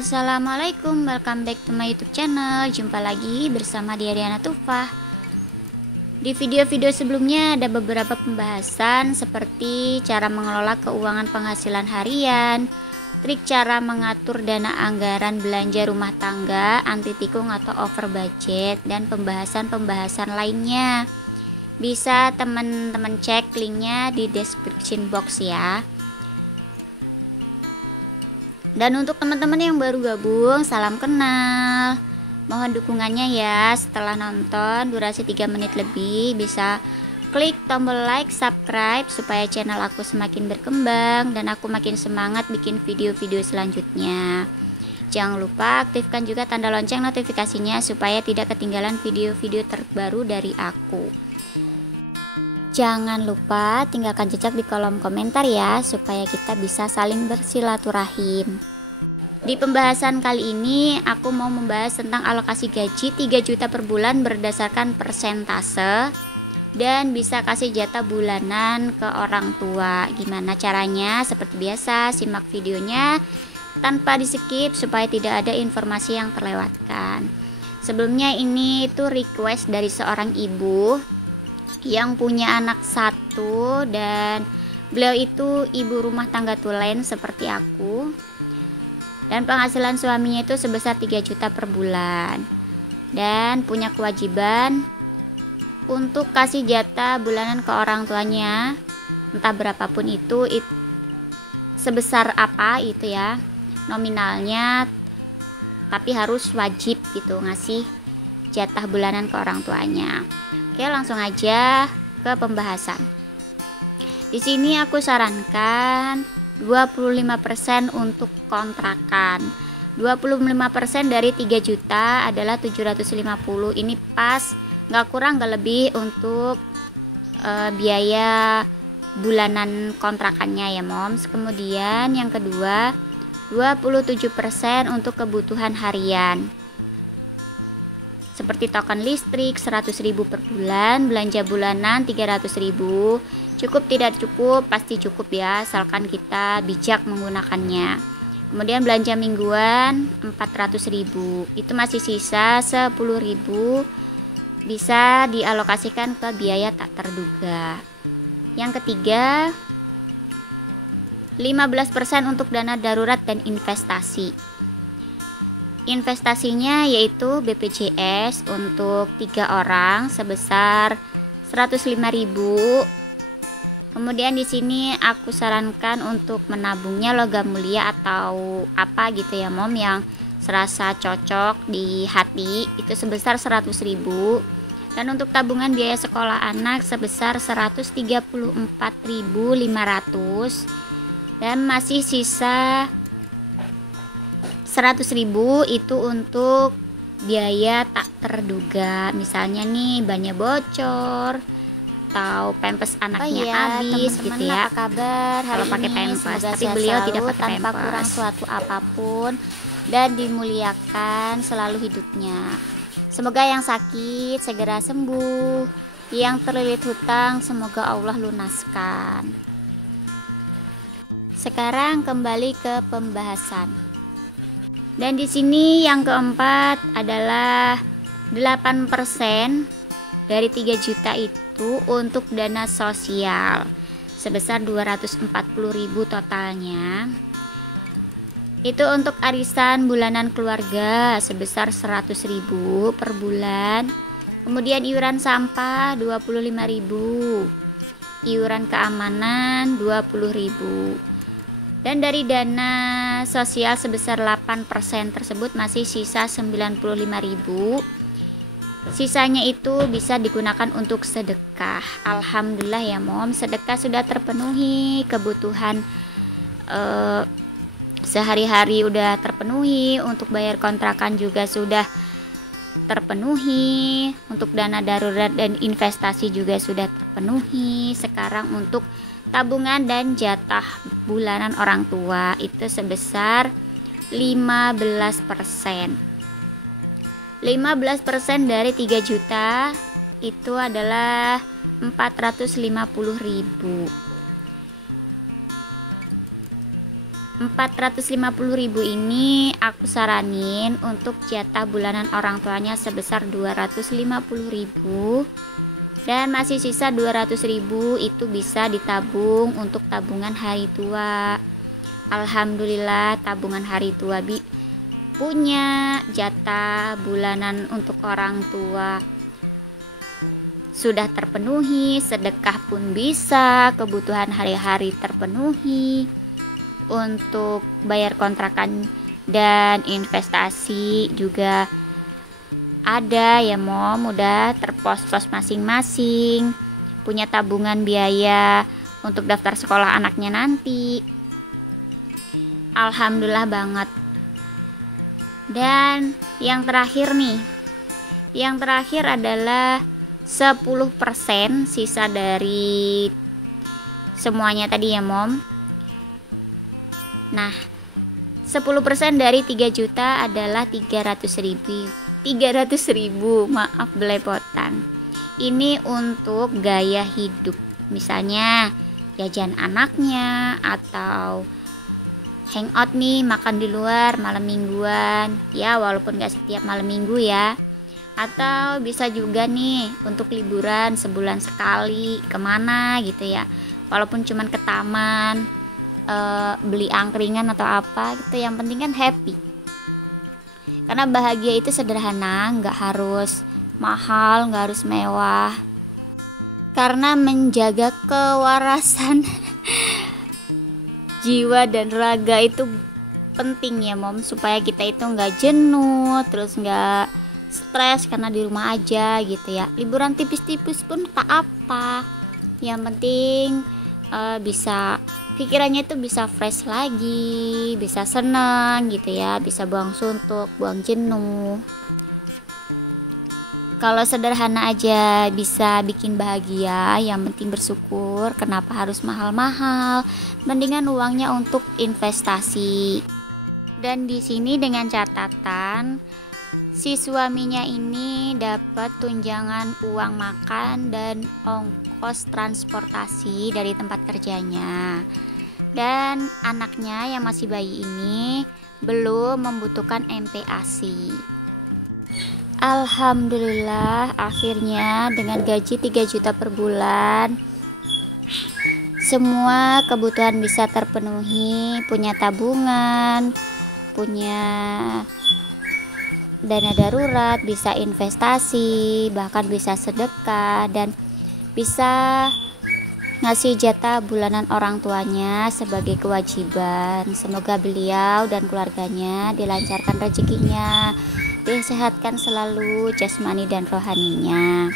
Assalamualaikum, welcome back to my YouTube channel. Jumpa lagi bersama Diana Tufah. Di video-video sebelumnya ada beberapa pembahasan seperti cara mengelola keuangan penghasilan harian, trik cara mengatur dana anggaran belanja rumah tangga, anti tikung atau over budget, dan pembahasan-pembahasan lainnya. Bisa teman-teman cek linknya di description box ya. Dan untuk teman-teman yang baru gabung, salam kenal. Mohon dukungannya ya. Setelah nonton durasi 3 menit lebih, bisa klik tombol like, subscribe supaya channel aku semakin berkembang dan aku makin semangat bikin video-video selanjutnya. Jangan lupa aktifkan juga tanda lonceng notifikasinya supaya tidak ketinggalan video-video terbaru dari aku. Jangan lupa tinggalkan jejak di kolom komentar ya, supaya kita bisa saling bersilaturahim. Di pembahasan kali ini aku mau membahas tentang alokasi gaji 3 juta per bulan berdasarkan persentase dan bisa kasih jatah bulanan ke orang tua. Gimana caranya? Seperti biasa, simak videonya tanpa di skip supaya tidak ada informasi yang terlewatkan. Sebelumnya ini itu request dari seorang ibu yang punya anak 1 dan beliau itu ibu rumah tangga tulen seperti aku, dan penghasilan suaminya itu sebesar 3 juta per bulan dan punya kewajiban untuk kasih jatah bulanan ke orang tuanya, entah berapapun itu sebesar apa itu ya nominalnya, tapi harus wajib gitu ngasih jatah bulanan ke orang tuanya. Oke, langsung aja ke pembahasan. Di sini aku sarankan 25% untuk kontrakan. 25% dari 3 juta adalah 750. Ini pas, nggak kurang nggak lebih untuk biaya bulanan kontrakannya ya moms. Kemudian yang kedua, 27% untuk kebutuhan harian seperti token listrik 100.000 per bulan, belanja bulanan 300.000. Cukup tidak cukup, pasti cukup ya, asalkan kita bijak menggunakannya. Kemudian belanja mingguan 400.000. Itu masih sisa 10.000 bisa dialokasikan ke biaya tak terduga. Yang ketiga, 15% untuk dana darurat dan investasi. Investasinya yaitu BPJS untuk 3 orang sebesar 105.000. Kemudian di sini aku sarankan untuk menabungnya logam mulia atau apa gitu ya mom, yang serasa cocok di hati itu sebesar 100.000. Dan untuk tabungan biaya sekolah anak sebesar 134.500 dan masih sisa 100.000 itu untuk biaya tak terduga, misalnya nih bannya bocor atau pampers anaknya habis gitu ya. Apa kabar hari Kalau pakai ini? pampers, Semoga tapi sehat beliau selalu tidak pakai tanpa pampers. kurang suatu apapun dan dimuliakan selalu hidupnya. Semoga yang sakit segera sembuh, yang terlilit hutang semoga Allah lunaskan. Sekarang kembali ke pembahasan. Dan di sini yang keempat adalah 8% dari 3 juta itu untuk dana sosial sebesar 240.000 totalnya. Itu untuk arisan bulanan keluarga sebesar 100.000 per bulan. Kemudian iuran sampah 25.000, iuran keamanan 20.000. Dan dari dana sosial sebesar 8% tersebut masih sisa 95.000. Sisanya itu bisa digunakan untuk sedekah. Alhamdulillah ya mom, sedekah sudah terpenuhi, kebutuhan sehari-hari udah terpenuhi, untuk bayar kontrakan juga sudah terpenuhi, untuk dana darurat dan investasi juga sudah terpenuhi. Sekarang untuk tabungan dan jatah bulanan orang tua itu sebesar 15%. 15% dari 3 juta itu adalah 450.000. 450.000 ini aku saranin untuk jatah bulanan orang tuanya sebesar 250.000, dan masih sisa 200.000 itu bisa ditabung untuk tabungan hari tua. Alhamdulillah tabungan hari tua punya jatah bulanan untuk orang tua sudah terpenuhi, sedekah pun bisa, kebutuhan hari-hari terpenuhi, untuk bayar kontrakan dan investasi juga ada ya Mom, udah terpos-pos masing-masing, punya tabungan biaya untuk daftar sekolah anaknya nanti. Alhamdulillah banget. Dan yang terakhir nih, yang terakhir adalah 10% sisa dari semuanya tadi ya Mom. Nah, 10% dari 3 juta adalah 300.000. Maaf belepotan. Ini untuk gaya hidup. Misalnya jajan anaknya, atau hangout nih, makan di luar malam mingguan. Ya, walaupun gak setiap malam minggu ya. Atau bisa juga nih untuk liburan sebulan sekali kemana gitu ya. Walaupun cuman ke taman, beli angkringan atau apa gitu, yang penting kan happy. Karena bahagia itu sederhana, nggak harus mahal, nggak harus mewah. Karena menjaga kewarasan jiwa dan raga itu penting ya Mom, supaya kita itu nggak jenuh, terus nggak stres karena di rumah aja gitu ya. Liburan tipis-tipis pun tak apa, yang penting bisa pikirannya itu bisa fresh lagi, bisa senang gitu ya, bisa buang suntuk, buang jenuh. Kalau sederhana aja bisa bikin bahagia, yang penting bersyukur. Kenapa harus mahal-mahal? Mendingan uangnya untuk investasi. Dan di sini dengan catatan, si suaminya ini dapat tunjangan uang makan dan ongkos transportasi dari tempat kerjanya. Dan anaknya yang masih bayi ini belum membutuhkan MPASI. Alhamdulillah akhirnya dengan gaji 3 juta per bulan semua kebutuhan bisa terpenuhi, punya tabungan, punya dana darurat, bisa investasi, bahkan bisa sedekah, dan bisa ngasih jatah bulanan orang tuanya sebagai kewajiban. Semoga beliau dan keluarganya dilancarkan rezekinya, disehatkan selalu jasmani dan rohaninya.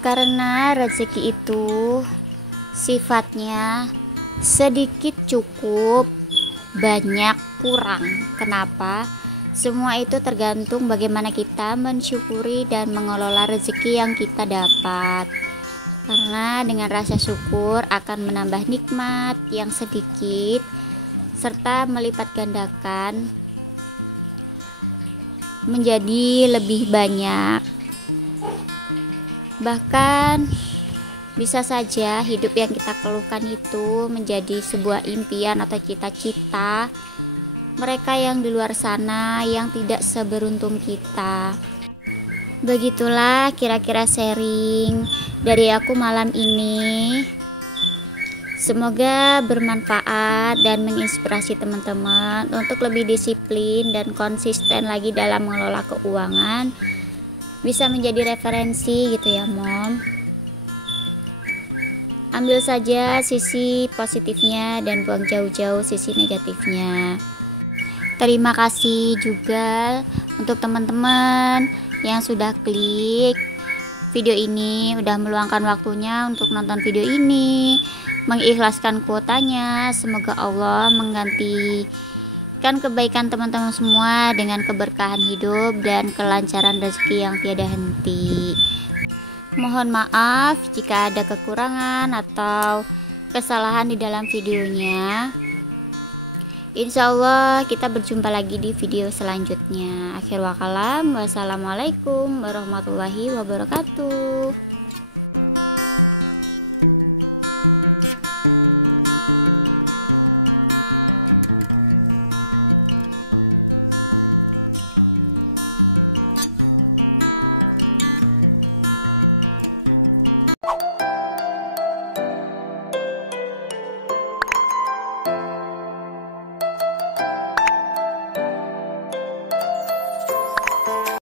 Karena rezeki itu sifatnya sedikit cukup, banyak kurang. Kenapa? Semua itu tergantung bagaimana kita mensyukuri dan mengelola rezeki yang kita dapat. Karena dengan rasa syukur akan menambah nikmat yang sedikit serta melipat gandakan menjadi lebih banyak. Bahkan bisa saja hidup yang kita keluhkan itu menjadi sebuah impian atau cita-cita mereka yang di luar sana yang tidak seberuntung kita. Begitulah kira-kira sharing dari aku malam ini. Semoga bermanfaat dan menginspirasi teman-teman untuk lebih disiplin dan konsisten lagi dalam mengelola keuangan. Bisa menjadi referensi gitu ya Mom. Ambil saja sisi positifnya dan buang jauh-jauh sisi negatifnya. Terima kasih juga untuk teman-teman yang sudah klik video ini, udah meluangkan waktunya untuk nonton video ini, mengikhlaskan kuotanya. Semoga Allah menggantikan kebaikan teman-teman semua dengan keberkahan hidup dan kelancaran rezeki yang tiada henti. Mohon maaf jika ada kekurangan atau kesalahan di dalam videonya. Insya Allah kita berjumpa lagi di video selanjutnya. Akhir wakalam, wassalamualaikum warahmatullahi wabarakatuh.